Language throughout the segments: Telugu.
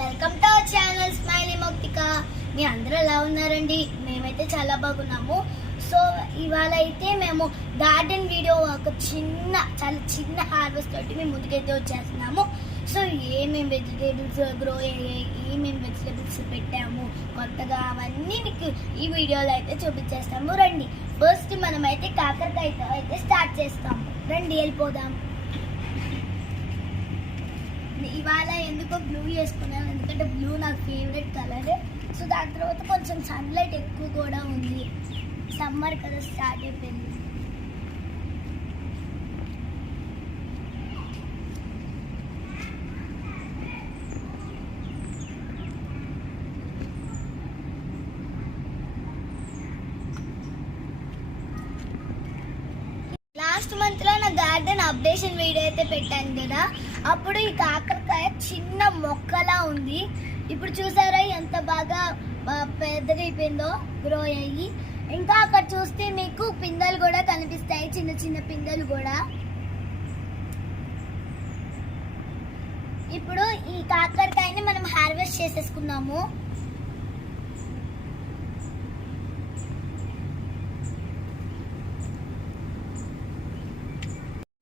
Welcome to our channel smiley Mouktika. మీ అందరూ ఎలా ఉన్నారండి? మేమైతే చాలా బాగున్నాము. సో ఇవాళ అయితే మేము గార్డెన్ వీడియో చాలా చిన్న హార్వెస్ట్ తోటి మేము ముందుకైతే వచ్చేస్తున్నాము. సో ఏమేమి వెజిటేబుల్స్ గ్రో అయ్యాయి, ఏమేమి వెజిటేబుల్స్ పెట్టాము కొత్తగా, అవన్నీ మీకు ఈ వీడియోలో అయితే చూపించేస్తాము. రండి, ఫస్ట్ మనమైతే కాకరకాయతో అయితే స్టార్ట్ చేస్తాము. రండి వెళ్ళిపోదాం. ఇవాళ ఎందుకో బ్లూ వేసుకున్నాను, ఎందుకంటే బ్లూ నాకు ఫేవరెట్ కలర్. సో దాని తర్వాత కొంచెం సన్లైట్ ఎక్కువ కూడా ఉంది, సమ్మర్ కదా స్టార్ట్ అయిపోయింది. లాస్ట్ మంత్లో నా గార్డెన్ అప్డేషన్ వీడియో అయితే పెట్టాను కదా, అప్పుడు ఈ కాకరకాయ చిన్న మొక్కలా ఉంది. ఇప్పుడు చూసారా ఎంత బాగా పెద్దగా అయిపోయిందో, గ్రో అయ్యి. ఇంకా అక్కడ చూస్తే మీకు పిందెలు కూడా కనిపిస్తాయి, చిన్న చిన్న పిందెలు కూడా. ఇప్పుడు ఈ కాకరకాయని మనం హార్వెస్ట్ చేసేసుకున్నాము.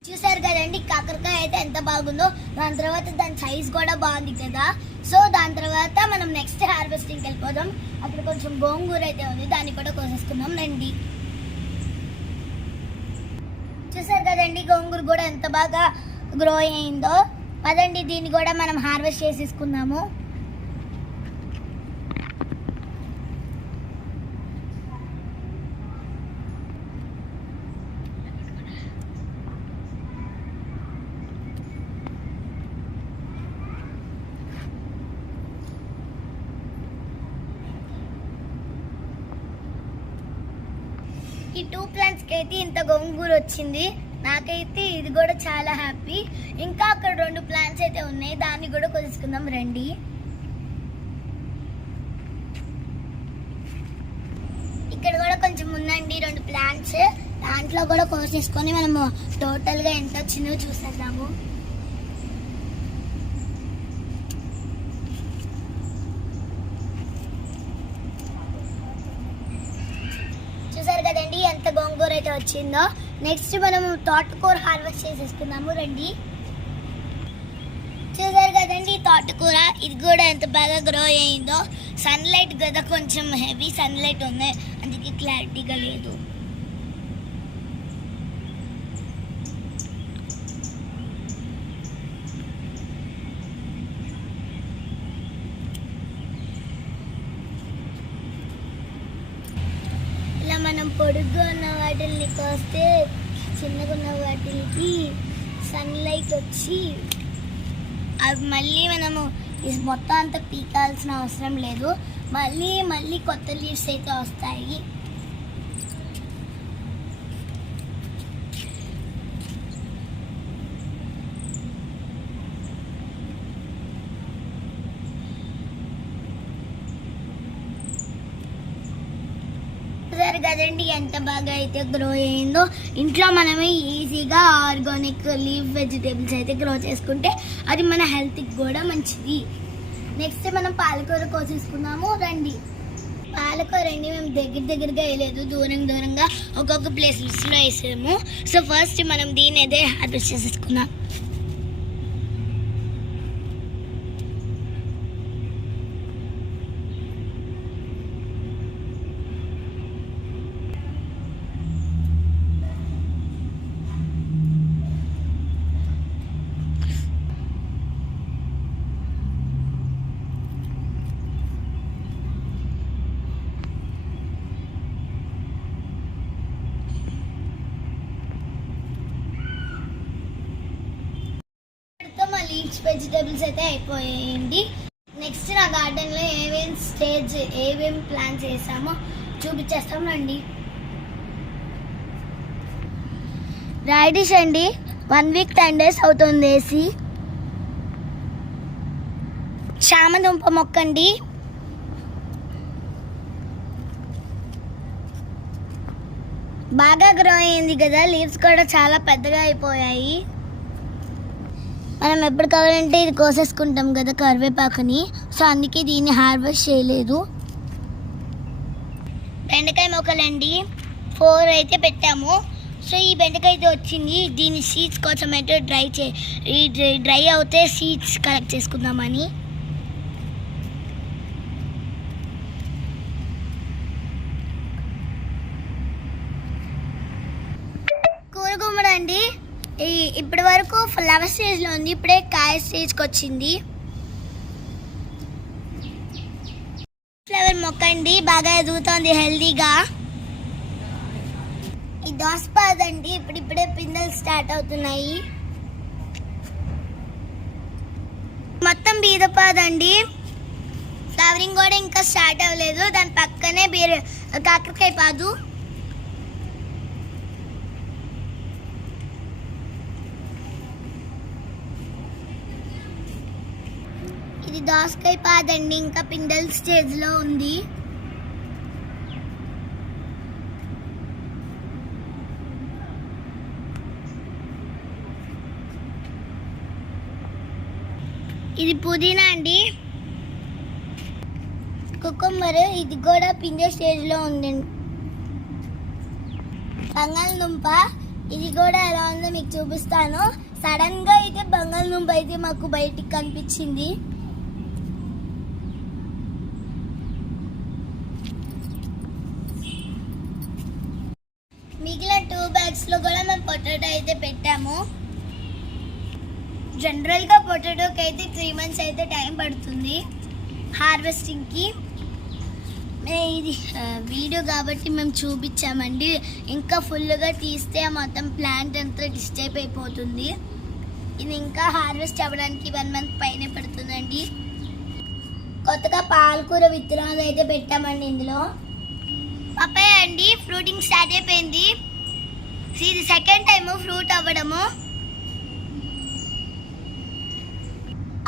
చూసారు కదండి కాకరకాయ అయితే ఎంత బాగుందో. దాని తర్వాత దాని సైజ్ కూడా బాగుంది కదా. సో దాని తర్వాత మనం నెక్స్ట్ హార్వెస్టింగ్కి వెళ్ళిపోదాం. అక్కడ కొంచెం గోంగూర అయితే ఉంది, దాన్ని కూడా కోసేసుకుందాం రండి. చూసారు కదండి గోంగూర కూడా ఎంత బాగా గ్రో అయిందో. పదండి దీన్ని కూడా మనం హార్వెస్ట్ చేసేసుకుందాము. ఈ 2 ప్లాంట్స్కి అయితే ఇంత గోంగూర వచ్చింది. నాకైతే ఇది కూడా చాలా హ్యాపీ. ఇంకా అక్కడ 2 ప్లాంట్స్ అయితే ఉన్నాయి, దాన్ని కూడా కోసుకుందాం రండి. ఇక్కడ కూడా కొంచెం ఉందండి 2 ప్లాంట్స్, దాంట్లో కూడా కోసేసుకొని మనము టోటల్గా ఎంత వచ్చిందో చూసేద్దాము. చూసారు కదండి ఎంత గోంగూర అయితే వచ్చిందో. నెక్స్ట్ మనము తోటకూర హార్వెస్ట్ చేసేసుకుందాము రండి. చూసారు కదండి తోటకూర, ఇది కూడా ఎంత బాగా గ్రో అయిందో. సన్లైట్ కదా, కొంచెం హెవీ సన్లైట్ ఉంది, అందుకే క్లారిటీగా లేదు. మనం పొడుగ్గా ఉన్న వాటిని కోస్తే చిన్నగా ఉన్న వాటికి సన్లైట్ వచ్చి అవి మళ్ళీ మనము మొత్తం అంతా పీకాల్సిన అవసరం లేదు. మళ్ళీ కొత్త లీవ్స్ అయితే వస్తాయి. కదండి ఎంత బాగా అయితే గ్రో అయిందో. ఇంట్లో మనమే ఈజీగా ఆర్గానిక్ లీఫ్ వెజిటేబుల్స్ అయితే గ్రో చేసుకుంటే అది మన హెల్త్కి కూడా మంచిది. నెక్స్ట్ మనం పాలకూర కోసేసుకున్నాము రండి. పాలకూర అండి మేము దగ్గరగా వేయలేదు, దూరంగా ఒక్కొక్క ప్లేసెస్లో వేసాము. సో ఫస్ట్ మనం దీన్ని అయితే హార్వెస్ట్ చేసేసుకున్నాం. లీఫ్స్ వెజిటేబుల్స్ అయితే అయిపోయాయండి. నెక్స్ట్ నా గార్డెన్లో ఏమేమి ప్లాంట్స్ వేసామో చూపించేస్తాం రండి. రాడిష్ అండి 1 వీక్ 10 days అవుతుంది వేసి. చామదుంప మొక్క అండి, బాగా గ్రో అయింది కదా, లీవ్స్ కూడా చాలా పెద్దగా అయిపోయాయి. మనం ఎప్పుడు కావాలంటే ఇది కోసేసుకుంటాం కదా కరివేపాకుని. సో అందుకే దీన్ని హార్వెస్ట్ చేయలేదు. బెండకాయ మొక్కలండి 4 అయితే పెట్టాము. సో ఈ బెండకాయ అయితే వచ్చింది. దీని సీడ్స్ కోసం అయితే డ్రై అవుతే సీడ్స్ కలెక్ట్ చేసుకుందామని. కూరగుమ్మడి అండి ఇప్పటి వరకు ఫ్లవర్ స్టేజ్లో ఉంది, ఇప్పుడే కాయ స్టేజ్కి వచ్చింది. ఫ్లవర్ మొక్క అండి బాగా ఎదుగుతోంది హెల్దీగా. ఈ దోసపాదండి ఇప్పుడిప్పుడే పిందెలు స్టార్ట్ అవుతున్నాయి. మొత్తం బీరపాదండి, ఫ్లవరింగ్ కూడా ఇంకా స్టార్ట్ అవ్వలేదు. దాని పక్కనే కాకరకాయ పాదు. ఇది దోసకాయ పాదండి, ఇంకా పిందెల్ స్టేజ్లో ఉంది. ఇది పుదీనా అండి, కుకుంబర్, ఇది కూడా పిందె స్టేజ్లో ఉంది. బంగాళదుంప, ఇది కూడా ఎలా ఉందో మీకు చూపిస్తాను. సడన్గా అయితే బంగాళదుంప అయితే మాకు బయటికి కనిపించింది. మిగిలిన 2 బ్యాగ్స్లో కూడా మేము పొటాటో అయితే పెట్టాము. జనరల్గా పొటాటోకి అయితే 3 months అయితే టైం పడుతుంది హార్వెస్టింగ్కి. ఇది వీడియో కాబట్టి మేము చూపించామండి. ఇంకా ఫుల్గా తీస్తే మొత్తం ప్లాంట్ అంతా డిస్టర్బ్ అయిపోతుంది. ఇది ఇంకా హార్వెస్ట్ అవ్వడానికి 1 month పైనే పడుతుందండి. కొత్తగా పాలకూర విత్తనాలు అయితే పెట్టామండి ఇందులో. పప్పాయ అండి ఫ్రూటింగ్ స్టార్ట్ అయిపోయింది. ఇది సెకండ్ టైము ఫ్రూట్ అవ్వడము.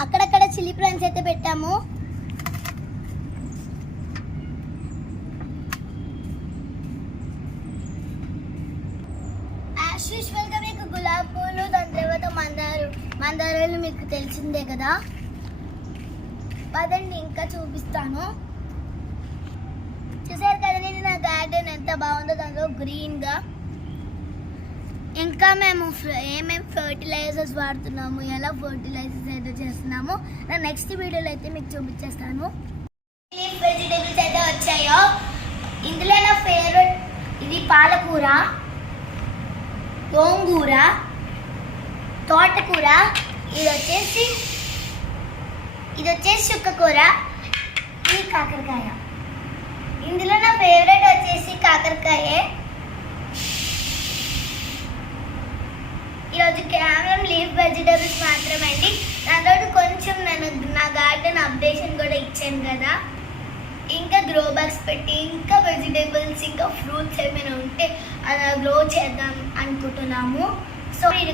అక్కడక్కడ చిల్లీ ప్లాంట్స్ అయితే పెట్టాము. యాజ్ యూజువల్గా మీకు గులాబీ పూలు, దాని తర్వాత మందారాలు మీకు తెలిసిందే కదా. పదండి ఇంకా చూపిస్తాను. చూసారు కదండి నా గార్డెన్ ఎంత బాగుందో, దాంట్లో గ్రీన్గా. ఇంకా మేము ఏమేమి ఫర్టిలైజర్స్ వాడుతున్నాము, ఎలా ఫర్టిలైజర్స్ అయితే చేస్తున్నాము నా నెక్స్ట్ వీడియోలో అయితే మీకు చూపించేస్తాను. వెజిటేబుల్స్ అయితే వచ్చాయో ఇందులో నా ఫేవరెట్ ఇది పాలకూర, గోంగూర, తోటకూర, ఇది వచ్చేసి చుక్కకూర, ఇది కాకరకాయ. ఇందులో నా ఫేవరెట్ వచ్చేసి కాకరకాయే. ఈరోజు కేవలం లీఫ్ వెజిటేబుల్స్ మాత్రమే అండి. దాంతో కొంచెం నేను నా గార్డెన్ అప్డేషన్ కూడా ఇచ్చాను కదా. ఇంకా గ్రో బాక్స్ పెట్టి ఇంకా వెజిటేబుల్స్ ఇంకా ఫ్రూట్స్ ఏమైనా ఉంటే గ్రో చేద్దాం అనుకుంటున్నాము. సో మీకు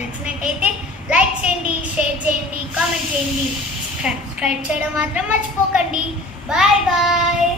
నచ్చినట్టయితే లైక్ చేయండి, షేర్ చేయండి, కామెంట్ చేయండి, సబ్స్క్రైబ్ చేయడం మాత్రం మర్చిపోకండి. Bye bye.